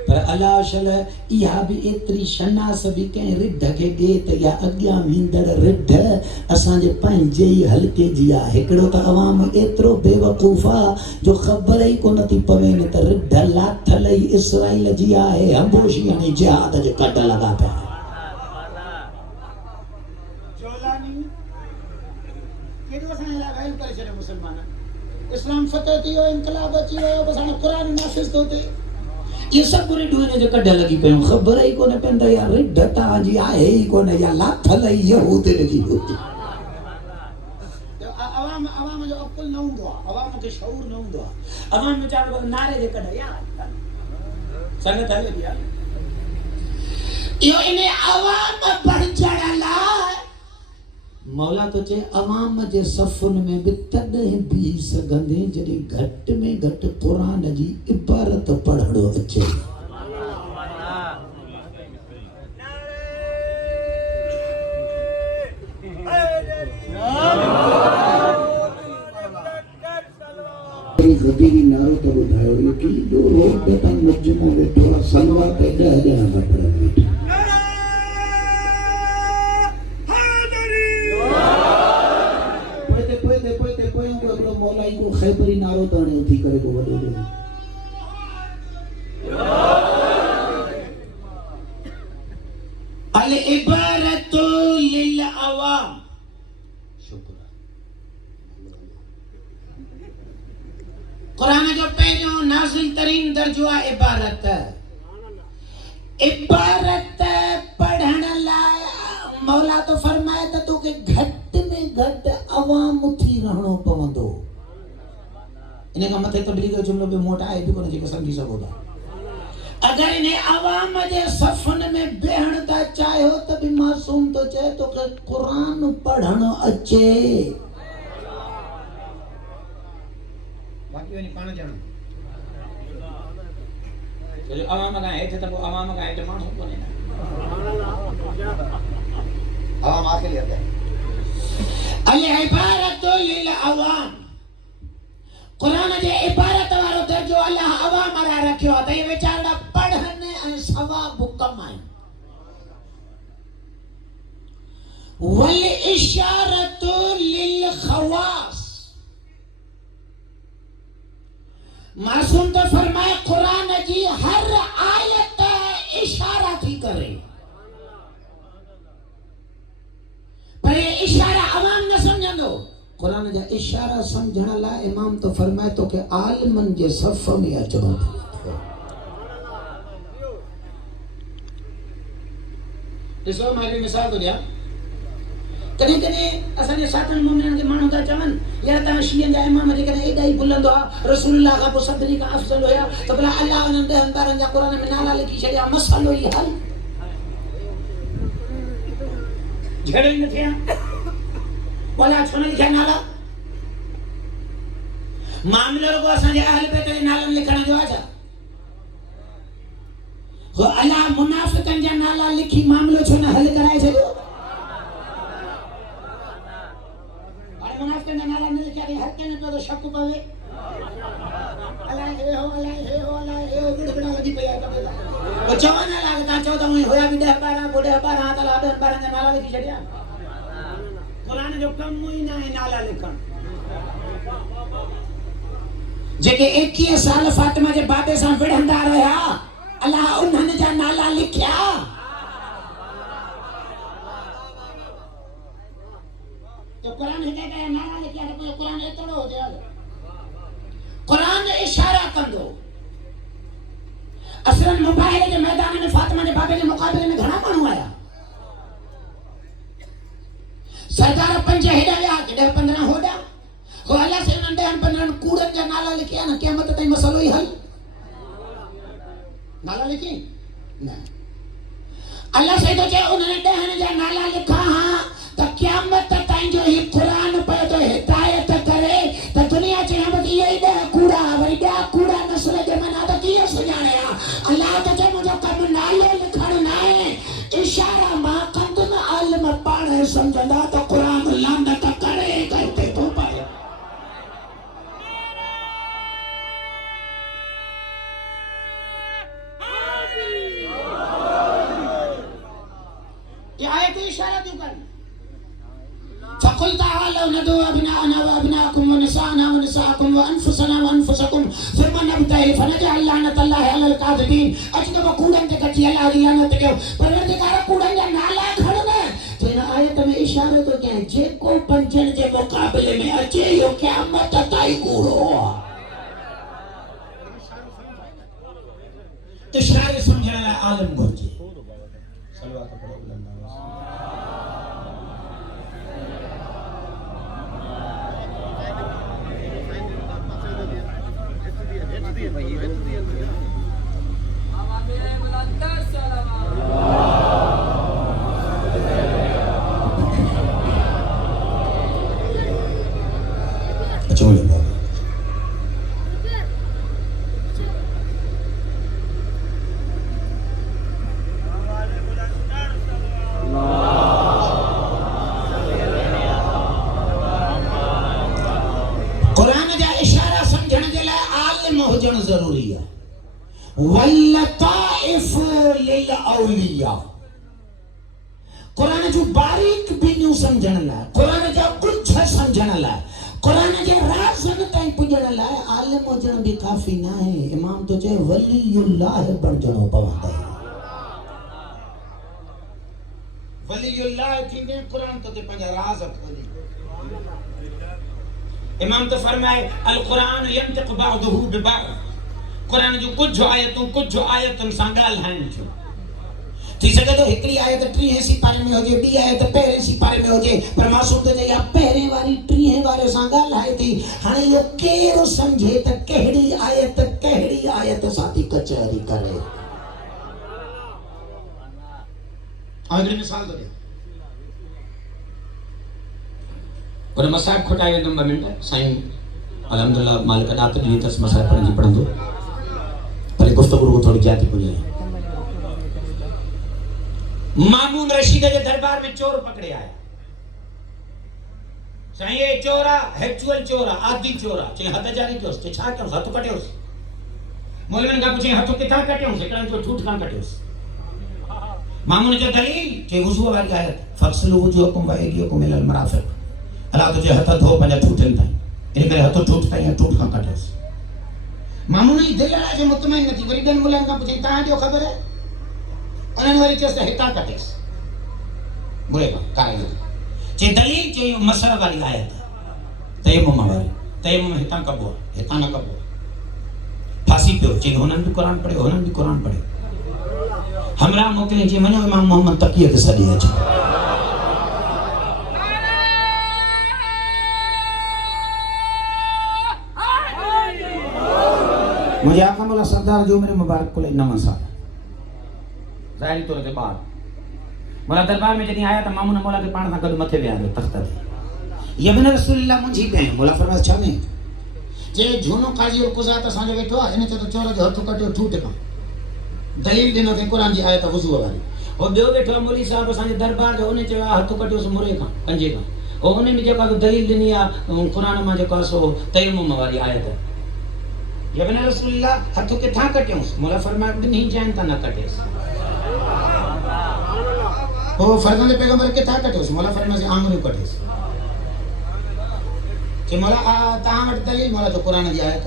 पर अल्लाह शल इहा भी एतरी शनास भी कंहिं रिढ खे ॾे त या अॻियां वेंदड़ रिढ असांजे पंहिंजे ई हल्के जी आहे हिकिड़ो त अवाम एतिरो बेवकूफ़ आहे जो ख़बर ई कोन थी पवे न त रिढ लाथल ई इसराइल जी आहे हंबोशी हाणे जिहाद जे कट लॻा पिया केॾो असांजे लाइ ॻाल्हि करे छॾियो मुस्लमान इस्लाम फतह थी वियो इनकलाब अची वियो बसि हाणे क़ुरान नाफ़िज़ थो थिए ये सब रिढूं हिन जे कढ लॻी पियूं ख़बर ई कोन पवंदी या रिढ तव्हांजी आहे ई कोन या लाथल ई यहूद जी हुजे अवाम जो अकुल न हूंदो आहे अवाम खे शऊर न हूंदो आहे अवाम वीचारो नारे जे कढ या संगत हले थी इहो इन अवाम बणजण लाइ मौला तो चे अवाम जे सफ़ुन में भी तॾहिं बीह सघंदे जॾहिं घटि में घटि क़ुरान जी इबारत पढ़णो अचे ज़बीरी नारो त ॿुधायो इहो केॾो रोड तां मुजमो वेठो आहे सलवा ते 10 ॼणा गॾु वेठा मौलाई को खैबरी नारो ताणे उथी करे को वॾो ॾिनो अल इबारत लिल अवाम शुक्र कुरान जो पहिरियों नाज़िल तरीन दर्जो आहे इबारत इबारत पढ़ण लाइ मौला तो फरमाए त तोखे घटि में घटि अवाम थी रहणो पवंदो इन खां मथे तबलीग जो जुमलो बि मोटा आहे बि कोन जेके सम्झी सघो था अगर इन्हें अवाम जे सफ़न में बेहण था चाहियो त बि मासूम तो चए तोखे क़ुरान पढ़ण अचे बाक़ी वञी पाण ॼाण अवाम खां हेठि त पोइ अवाम खां हेठि माण्हू कोन्हे अवाम आख़िरी हद अल इबारत लिल अवाम कुरान जे इबारत वारो दर्जो अल्लाह अवाम रा रखियो आहे त इहे वीचारा पढ़नि ऐं सवाब कमाइनि वल इशारत लिल खवास मासूम तो फरमाए कुरान जी हर आयत इशारा थी करे قرآن جا اشارہ سمجھण لاء امام تو فرمائے تو کہ عالمن جے صف میں اچڑو ॾिसो मां हिकिड़ी मिसाल थो ॾियां कॾहिं कॾहिं असांजे साथनि मोमिननि खे माण्हू था चवनि यार तव्हां शीयनि जा इमाम जेकॾहिं एॾा ई बुलंदो आहे रसूलुल्लाह खां पोइ सभिनी खां अफ़ज़ल हुया त भला अलाह उन्हनि 10 ॿारनि जा क़ुर में नाला लिखी छॾिया मसइलो ई हल झगड़ो ई न थिया भला छो न लिखिया नाला मामलो रुगो असांजे अहल बैत जे नालनि लिखण जो आहे छा अलाह मुनाफ़िक़नि जा नाला लिखी मामलो छो न हल कराए छॾियो हाणे मुनाफ़िक़नि जा नाला न लिखिया हर कंहिं में पियो शक पवे अलाए हे हो गुड़गुड़ा लॻी पई आहे पोइ चवनि अलाह तव्हां चओ त हुया बि 10 12 पोइ 10 12 त अलाह 10 12 जा नाला लिखी छॾिया क़ुरान जो कमु ई न आहे नाला लिखणु जेके 21 साल फातिमा जे बाबे सां विढ़ंदा रहिया अल्लाह उन्हनि जा नाला लिखिया तो कुरान हिते जा नाला लिखिया तो कुरान एतरो हो जाए कुरान इशारा कंदो असलन मुबाहिले जे मैदान में फातिमा जे बाबे जे मुकाबले में घणा माण्हू आया सरदार 5 हेॾा विया 10-15 होॾा हो अल्लाह से उन्हनि 10-15 कूड़नि जा नाला लिखिया न क़यामत ताईं मसलो ई हल नाला लिखी न अल्लाह से तो जे उन्होंने 10 जा नाला लिखा हां त क़यामत ताईं जो ही कुरान पे तो हिदायत करे त दुनिया चे हम ये 10 कूड़ा वरी 10 कूड़ा नस्ल जे मना त किए सुञाणया अल्लाह तो जे मुजो कम नालो लिखण न आहे इशारा मां कंदन आलिम पाण समझंदा तो कुरान लानत करे करते तो पाए ये आयत इशारा क्यों कर फकुल ताअलू नदू अबनाअना व अबनाअकुम व निसाअना व निसाअकुम व अनफुसना व अनफुसकुम थुम्मा नबतहिल फनजअल लानतल्लाहि अलल काज़िबीन अजनब कूड़न ते कठी अल्लाह जी लानत कयो परवरदिगार कूड़न जा नाला खण न जिन आयत में इशारो तो कहे जेको पंजन जे मुकाबले में अचे यो क़यामत ताईं कूड़ो इशारे समझण लाइ आलम घुर्जे सलवात पढ़ो जरूरी है वल्लताइफ लिल औलिया कुरान जो बारीक बिन्यू समझण लाइ कुरान जा कुछ समझण लाइ कुरान जे राज़न ताईं पुॼण लाइ आलिम हुजण बि काफ़ी न आहे इमाम तो चए वलीउल्लाह बणजणो पवंदो वलीउल्लाह थींदे कुरान तो ते पंहिंजा राज़ खोली इमाम तो फरमाए अल कुरान यंतिक़ बअदुहु बिबअद कुरान जो कुछ आयतुन सां ॻाल्हाइण थियो थी सके तो हिकड़ी आयत 30 सिपारे में होजे बी आयत 1 सिपारे में होजे पर मासूम तो या पहिरें वारी 30 वारे सां ॻाल्हाए थी हाणे यो केरो समझे त कहिड़ी आयत सां थी कचहरी करे अगली मिसाल तो दे पर मसाब खोटाए वेंदो 2 मिनट साईं अल्हम्दुलिल्लाह मालिक दात दी तस मसाब पढ़ी पढ़ंदो पर गुफ्तगू को थोड़ी ज्यादा पुॼे मामून रशीद के दरबार में चोर पकड़े आया साईं ये चोरा एक्चुअल चोरा आदि चोरा चे हद जारी कयोस चे छा कयोस हथ कटियोस मौलवी का पूछे हथ किथा कटियोस एकड़ा तो झूठ कान कटियोस मामून जो दलील चे वुजू वाली आयत फक्सलु वुजूकुम व अयदीकुम इलल मराफिक अल्लाह तुझे हथ धो पंहिंजा ठूठनि ताईं इन करे हथ ठूठ ताईं ठूठ खां कटियोस मामून जी दिलि जे मुतमइन नथी वरी ॿियनि मुलनि खां पुछे तव्हां जो ख़बर आहे उन्हनि वरी चयोसि त हितां कटियोसि बुरे का चे दलील चे मसर वाली आयत तयम्मुम वारी तयम्मुम हितां कबो हितां न कबो फासी पियो चई हुननि बि क़ुरान पढ़ियो हुननि बि क़ुरान पढ़ियो हमरा मोकिले चई वञो इमाम मोहम्मद तकीअ खे सॾे अचो मुझे आका मौला सरदार जो मेरे मुबारक को 9 साल ज़ाहिरी तौर ते ॿार मौला दरबार में जॾहिं आया त मामून मौला खे पाण सां गॾु मथे विहारियो तख़्त ते यबन रसूलुल्लाह मुंहिंजी कयईं मौला फरमायो छा में जे झूनो काज़ी उल कुज़ात असांजो वेठो आहे हिन चयो त चोर जो हथ कटियो ठूट खां दलील ॾिनो अथई क़ुरान जी आयत वज़ू वारी हो ॿियो वेठो आहे मौली साहिब असांजे दरबार जो उन चयो हथ कटियोसि मुरे खां पंजे खां हो उन में जेका दलील ॾिनी आहे क़ुरान मां जेको आहे सो तयम्मुम वारी आयत यबन रसूलुल्लाह हथ किथां कटियोसि मौला फरमायो ॿिन्ही जाइन तां न कटेसि ओ फरज़ंद पैगंबर किथां कटियोसि मौला फरमायो आङुरियूं कटेसि कि मौला तव्हां वटि दलील मौला तो क़ुरान जी आयत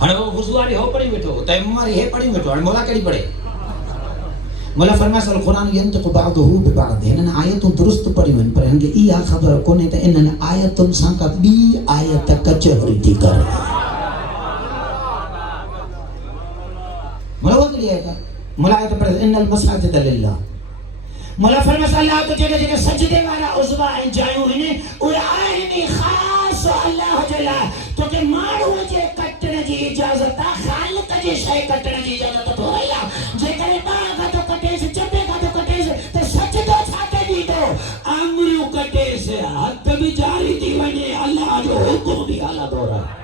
हाणे वो वज़ू वारी हो पढ़ी वेठो तयम्मुम वारी हे पढ़ी वेठो हाणे मौला कहिड़ी पढ़े मौला फरमायो अल क़ुरान यंतिक़ु बअदुहु बिबअद हिननि आयतूं दुरुस्त पढ़ियूं आहिनि पर हिनखे इहा ख़बर कोन्हे त इन्हनि आयतुनि सां का ॿी आयत कचहरी थी करे मौला कहिड़ी आयत आहे मौला आयत पढ़े इन्नल मसाजिद लिल्लाह मौला फरमायो अल्लाह तो जेके सजदे वारा उज़वा ऐं जायूं आहिनि उहे आहिनि ख़ास अल्लाह जे लाइ तोखे माण्हूअ जे कटण जी इजाज़त आहे ख़ालिक़ जी शइ कटण जी इजाज़त थोरी आहे जेकॾहिं ॿार खां थो कटेसि चपे खां थो कटेसि त सजदो छा ते ॾींदो आङुरियूं कटेसि हथ बि जारी थी वञे अल्लाह जो हुकुम बि हलंदो रहे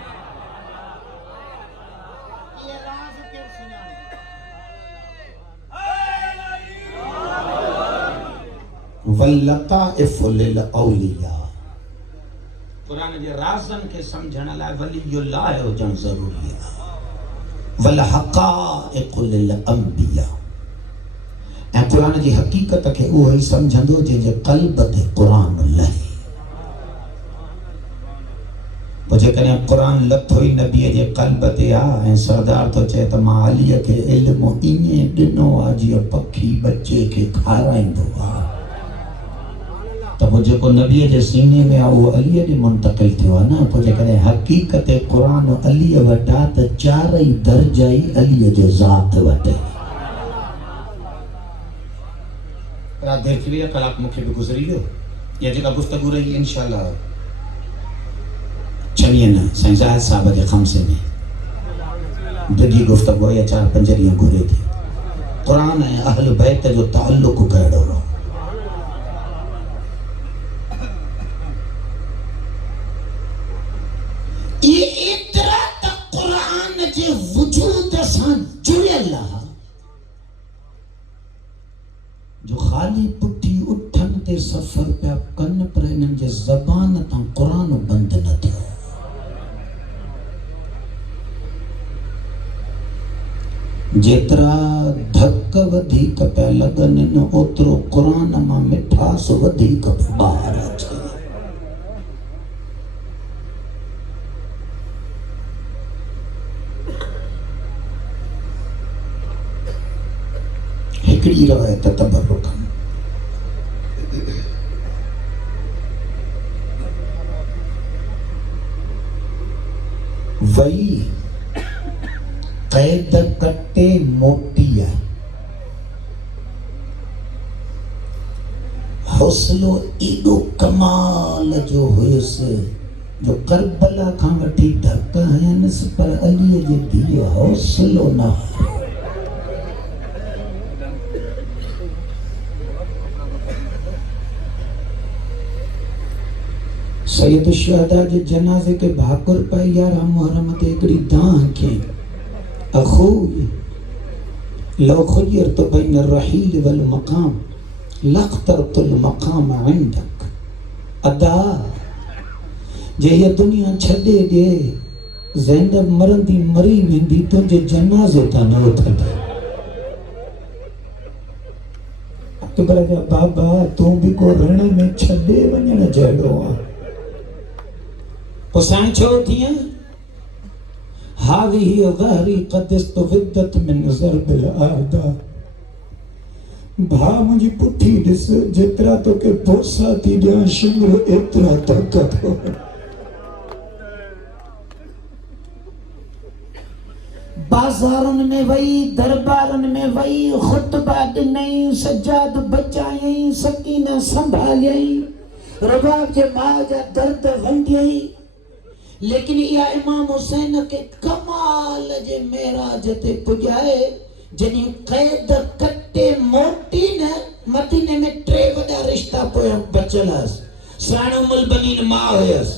वल्लताइफ़ु लिल औलिया क़ुरान जे राज़नि खे सम्झण लाइ वलीयुल्लाह हुजणु ज़रूरी आहे वल हक़ाइक़ु लिल अंबिया ऐं क़ुरान जी हक़ीक़त खे उहो ई सम्झंदो जंहिंजे क़ल्ब ते क़ुरान लहे पोइ जेकॾहिं क़ुरान लथो ई नबीअ जे क़ल्ब ते आहे ऐं सरदार थो चए त मां अलीअ खे इल्मु ईअं ॾिनो आहे जीअं पखी बचे खे खाराईंदो आहे त पोइ जेको नबीअ जे सीने में आहे उहो अलीअ ॾे मुंतक़िल थियो आहे न पोइ जेकॾहिं हक़ीक़त क़ुरान अलीअ वटि आहे त चारई दर्जा ई अलीअ जे ज़ात वटि राति देरि थी वई आहे कलाक मूंखे बि गुज़री वियो इहा जेका गुफ़्तगू रही इंशाअल्लाह 6 ॾींहं साईं ज़ाहिद साहिब जे ख़म्से में डिघी गुफ़्तगू या 4-5 ॾींहं घुरे थी क़ुरान ऐं अहल बैत जो ताल्लुक़ कहिड़ो हो वजूद सां जुड़ियल आहे जो ख़ाली पुठी उठनि ते सफ़र पिया कनि पर इन्हनि जे ज़बान तां क़ुरान बंदि न थियो जेतिरा धक वधीक पिया लॻनि ओतिरो क़ुरान मां मिठास वधीक ॿाहिरि अचे हिकिड़ी रवायत तबरुकन वई क़ैद कटे मोटी आहे हौसलो एॾो कमाल जो हुयुसि जो करबला खां वठी धक हयनिसि पर अलीअ जे धीअ हौसलो न हारियो सैयद शुहदा जे जनाज़े के भाकुर पाई 11 मुहर्रम ते हिकिड़ी दाह खे अखूई लौ खुयरतु बैन रहील वल मक़ाम लख्तरतुल मक़ाम इंदक अदा जे हीअ दुनिया छॾे ॾे ज़ैनब मरंदी मरी वेंदी तुंहिंजे जनाज़े तां न उथंदी अकबर जा बाबा तूं बि को रण में छॾे वञण जहिड़ो आहे हुसैन छो थिया हावी ज़हरी क़द इस्तविद्दत मिन ज़रबिल आदा بھا مجھے پٹھی ڈس جترا تو کہ بوسا تھی دیا شنگر اترا طاقت ہو بازارن میں وئی دربارن میں وئی خطبہ دنئی سجاد بچائیں سکینہ سنبھالیں رباب جے ماں جا درد ونڈییں لیکن یہ امام حسین کے کمال جے معراج تے پجائے جنہی قید کٹے موٹی نے مدینے میں ٹرے وڈا رشتہ پویا بچل اس سان ام البنین ماں ہویس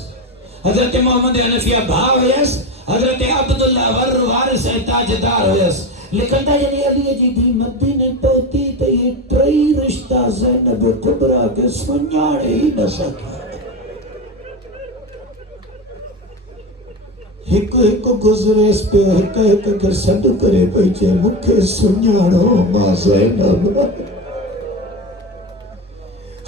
حضرت محمد حنفیہ بھا ہویس حضرت عبداللہ ور وارث تاجدار ہویس لیکن تا جنہی علی جی دی مدینے پوتی تو یہ ٹرئی رشتہ زینب کبرا کے سنیاڑے ہی نہ سکے ایک گزرے اس پہ ایک گر صد کرے پیچھے مکھے سنیاڑو ماں زینب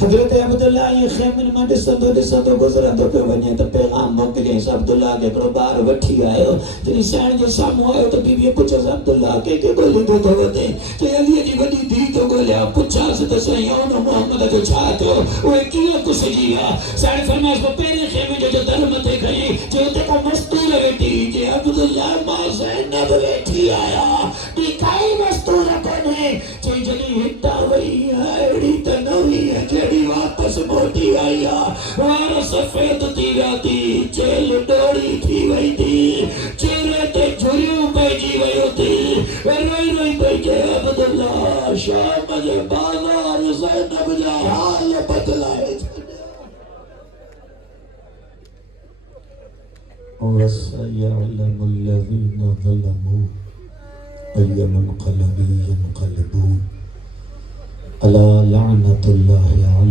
حضرت عبداللہ یہ خیمن میں ڈسندو گزرندو پہ ونجے تو پیغام موکلیں اس عبداللہ کے کرو بار وٹھی آئے ہو تنی سین جو سامو آئے ہو تو بیوی پچھا سے عبداللہ کے گولی دو دو دے تو علی جی وڈی دی تو گولیا پچھا سے تو سیون محمد جو چھاتے ہو وہ کیا کس جیا سین فرمائش کو پہلے خیمن جو درمتے کھئی جو تے کا مستور بیٹی جے عبداللہ ماں زینب بیٹھی آیا دکھائی مستور کنے چی جنی ہٹا وئی ایڑی تنوی ہے جڑی واپس موٹی آیا وار سفید تھی راتی چیل ڈوڑی تھی وئی تھی چیرے تے جھریوں بیجی وئی تھی روئی روئی بیجے عبداللہ شام جے بازار زینب جا حال بدلائے وَسَيَعْلَمُ الَّذِينَ ظَلَمُوا أَيَّ مُنْقَلَبٍ يَنْقَلِبُونَ أَلَا لَعْنَةُ اللَّهِ عَلَى